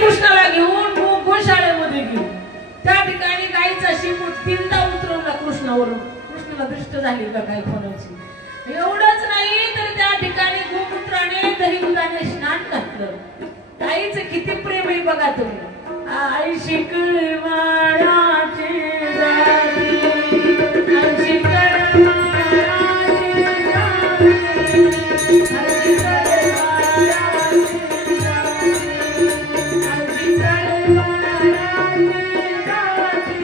कृष्णाला घेऊन गोशाळेमध्ये गेली. त्या ठिकाणी गाईचा शिमूट तीनदा उतरवला कृष्णावरून. कृष्णाला दृष्ट झाली का काय कोणाची. एवढंच नाही तर त्या ठिकाणी गोमूत्राने दही दुधाने स्नान घातलं. गाईचं किती प्रेम आहे बघा तुम्ही. आई शिकळवाडाची जाती, आई शिकळवाडाची जाती, आई शिकळवाडाची जाती,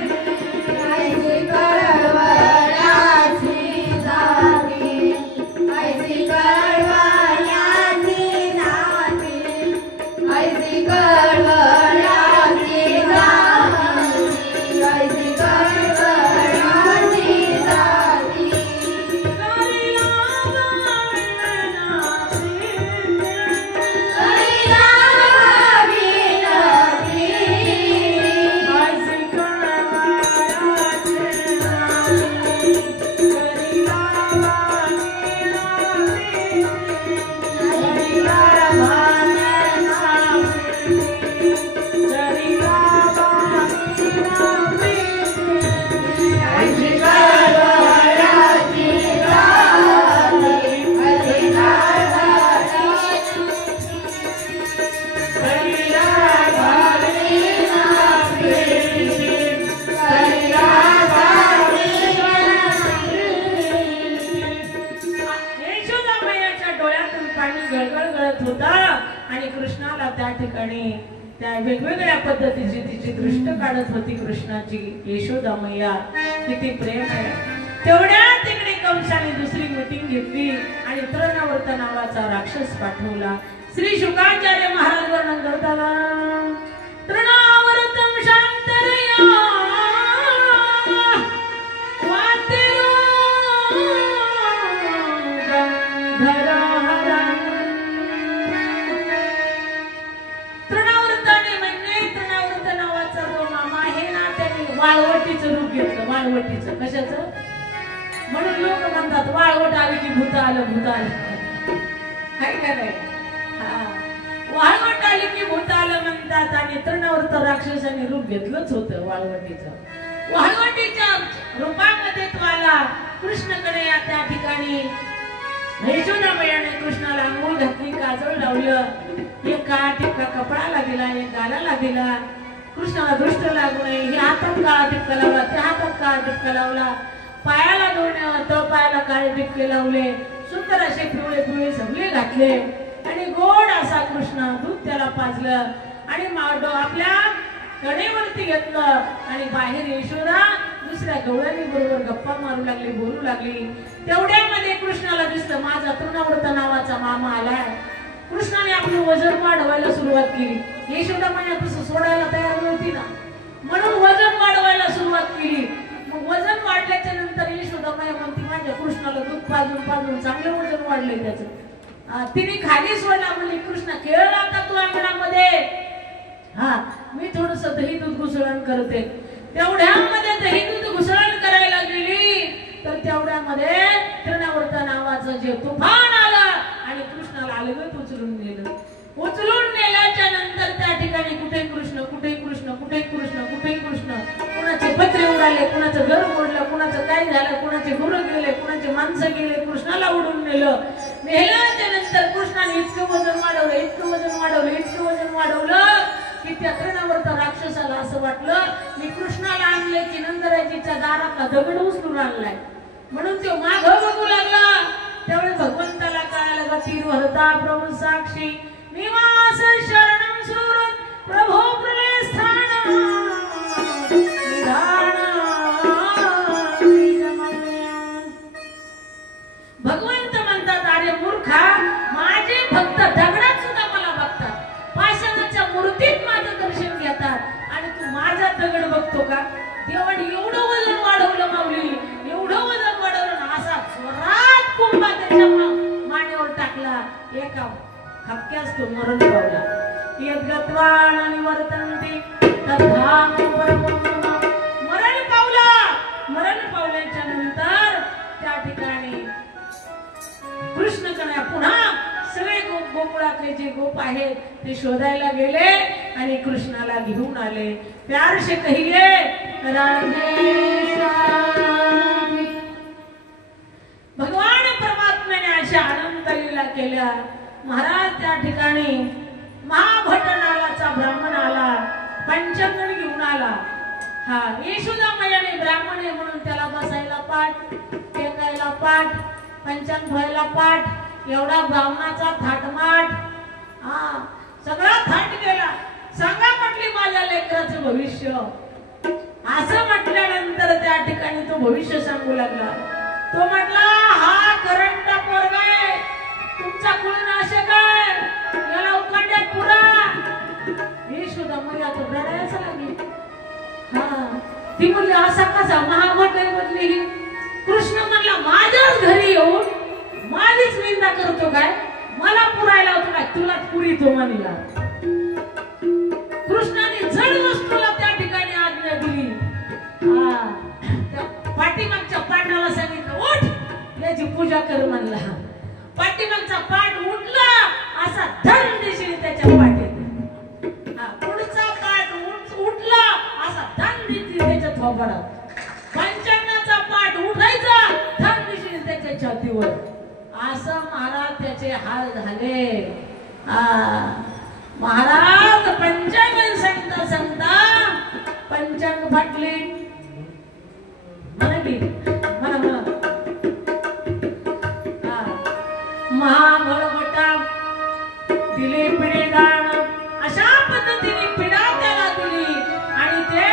आई शिकळवाडाची जाती, आई शिकळवाडाची जाती, आई शिकळवाडाची जाती, आई शिकळवाडाची वेगवेगळ्या पद्धतीची तिची दृष्ट काढत होती कृष्णाची. यशोदा मैया किती प्रेम आहे. तेवढ्या तिकडे कंसाने दुसरी मीटिंग घेतली आणि तृणावर्त नावाचा राक्षस पाठवला. श्री शुकाचार्य महाराज वर्णन करताना तृणावर्तम शांतरया वातेरो गंधरा. वाळवटीचं रूप घेतलं. वाळवटीचं कशाचं म्हणून लोक म्हणतात वाळवट आली की भूत आलं भूत आलं. काय का नाही. वाळवट आली की भूत आलं म्हणतात. आणि तृणावर्त राक्षसाने रूप घेतलंच होतं वाळवटीचं. वाळवटीच्या रूपामध्ये तो आला कृष्णाकडे. त्या ठिकाणी यशोदा मैयाने कृष्णाला अंघोळ घातली, काजळ लावलं. एक काळा टिपका कपडाला दिला, एक गालाला दिला. कृष्णाला दृष्ट लागू नये हे हातात काळा टिपका लावला, त्या हातात काळा टिपका लावला. पायाला दोन तळपायाला काळे टिपके लावले. सुंदर असे पिवळे पिवळे सगळे घातले आणि गोड असा कृष्ण दूध त्याला पाजलं आणि आपल्या कडेवरती घेतलं. आणि बाहेर यशोदा दुसऱ्या गवळणी बरोबर गप्पा मारू लागली, बोलू लागली. तेवढ्यामध्ये कृष्णाला दिसलं माझा तृणावर्त नावाचा मामा आलाय. कृष्णाने आपलं वजन वाढवायला सुरुवात केली. यशोदा मैया तसं सोडायला तयार नव्हती ना, म्हणून वजन वाढवायला सुरुवात केली. मग वजन वाढल्याच्या नंतर यशोदा मैया म्हणती माझ्या कृष्णाला दूध पाजून पाजून चांगलं वजन वाढलंय त्याचं. तिने खाली सोडला. म्हणली कृष्ण खेळला आता तू अंगणामध्ये. मी थोडस दही दूध घुसळण करते. तेवढ्यामध्ये दही दूध घुसळण करायला गेली तर तेवढ्यामध्ये तृणावर्त नावाचं जे तुफान आलं आणि कृष्णाला अलगद उचलून नेलं. उचलून नेल्याच्या नंतर त्या ठिकाणी कुठे कृष्ण कुठे कृष्ण कुठे कृष्ण कुठे कृष्ण. कुणाचे पत्रे उडाले, कुणाचं घर मोडलं, कुणाचं काय झालं, कुणाचे गुरु गेले, कुणाचे माणसं गेले. कृष्णाला उडून नेलं. नेल्याच्या नंतर कृष्णाने इतकं वजन वाढवलं, इतकं वजन वाढवलं, इतकं वजन वाढवलं की त्या तृणावर्त राक्षसाला असं वाटलं मी कृष्णाला आणले की नंदराजीच्या दारातला दगड उचलून आणलाय. म्हणून तो माग बघू लागला. त्यावेळी भगवंताला कळालं गतिर्वहता प्रभू साक्षी निवास शरणं सुरत प्रभो प्रलय स्थान निधान. भगवंत म्हणतात अरे मूर्खा माझे भक्त दगडात सुद्धा मला बघतात, पाषाणाच्या मूर्तीत माझं दर्शन घेतात आणि तू माझा दगड बघतो का. देवाने एवढं वजन वाढवलं माऊली, एवढं वजन वाढवलं ना असा स्वरात कुंभा त्याच्या मानेवर टाकला. एका हक्क्यास तो मरण पावला. यद्गत्वान निवर्तन्ति तद्धाम परमम्. मरण पावला. मरण पावल्याच्या नंतर त्या ठिकाणी कृष्णकडे पुन्हा सगळे गोकुळात आपले जे गोप आहेत ते शोधायला गेले आणि कृष्णाला घेऊन आले. प्यार से कहिए राधे श्याम. भगवान परमात्म्याने अशा अनंत लीला केल्या. महाराज त्या ठिकाणी महाभट नावाचा ब्राह्मण आला, पंचंगण घेऊन आला. हा यशोदा मैयाने ब्राह्मण आहे म्हणून त्याला बसायला पाठ, टेकायला पाठ, पंचांग व्हायला पाठ, एवढा ब्राह्मणाचा थाटमाट. हा सगळा थाट गेला. सांगा म्हटली माझ्या लेकराचं भविष्य. असं म्हटल्यानंतर त्या ठिकाणी तो भविष्य सांगू लागला. तो म्हटला हा करंटा पोरगा आहे, तुमचा कुळनाशक आहे, याला उकांड्यात पुरा. यशोदा मैया तो रडायला लागली. हा ती म्हणली असा कसा महाभट आहे म्हणली ही. कृष्ण म्हणला माझ्याच घरी येऊन माझीच निंदा करतो काय, मला पुरायला होतो काय, तुला पुरीतो म्हणला. कृष्णाने जड वस्तूला त्या ठिकाणी आज्ञा दिली. पाठीमागच्या पाटाला सांगितलं उठ, याची पूजा कर म्हणला. पाठीमागचा पाठ उठला, असा धन दिशेने त्याच्या पाठीत. पुढचा पाठ उठला, असा धन दिशेने त्याच्या थोबाडात. पंचांगाचा पाठ उठायचा, धन दिशेने त्याच्या छातीवर. असं महाराज त्याचे हाल झाले. महाराज पंचांग सांगता सांगता पंचांग फाटली. म्हणा महाभटा दिली पिढीदान. अशा पद्धतीने पिढा त्याला दिली आणि ते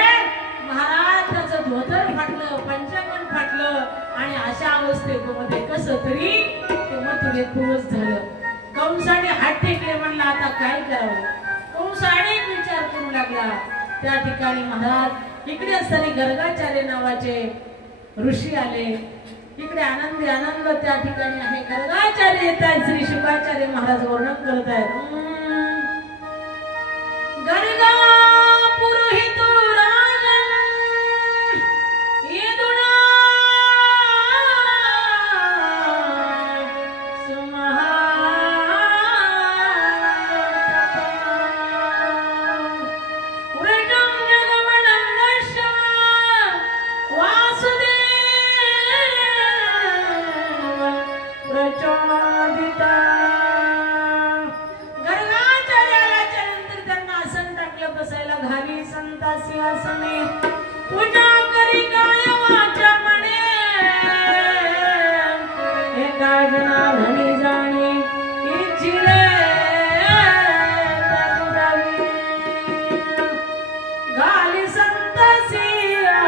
महाराज त्याचं धोतर फाटलं, पंचांगण फाटलं आणि अशा अवस्थेमध्ये कस तरी ते मथुरेत पोहोच झालं. कंसाने हात टेकले, म्हणला आता काय करावं. कंस अनेक विचार करू लागला. त्या ठिकाणी महाराज इकडे असताना गर्गाचार्य नावाचे ऋषी आले. इकडे आनंदी आनंद त्या ठिकाणी आहे. गर्गाचार्य येत आहेत, श्री शुकाचार्य महाराज वर्णन करत आहेत. गर्गा पुरोहितो राजन येदुना पूजा करी काय वाचा म्हणे, एका जना धनी जाणे इच्छिले गाली संत सिंहासने.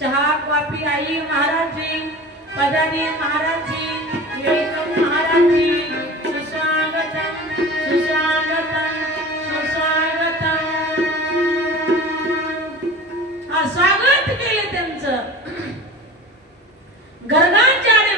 चहा कॉफी आई महाराज जी, पदानी महाराज जी, महाराज जी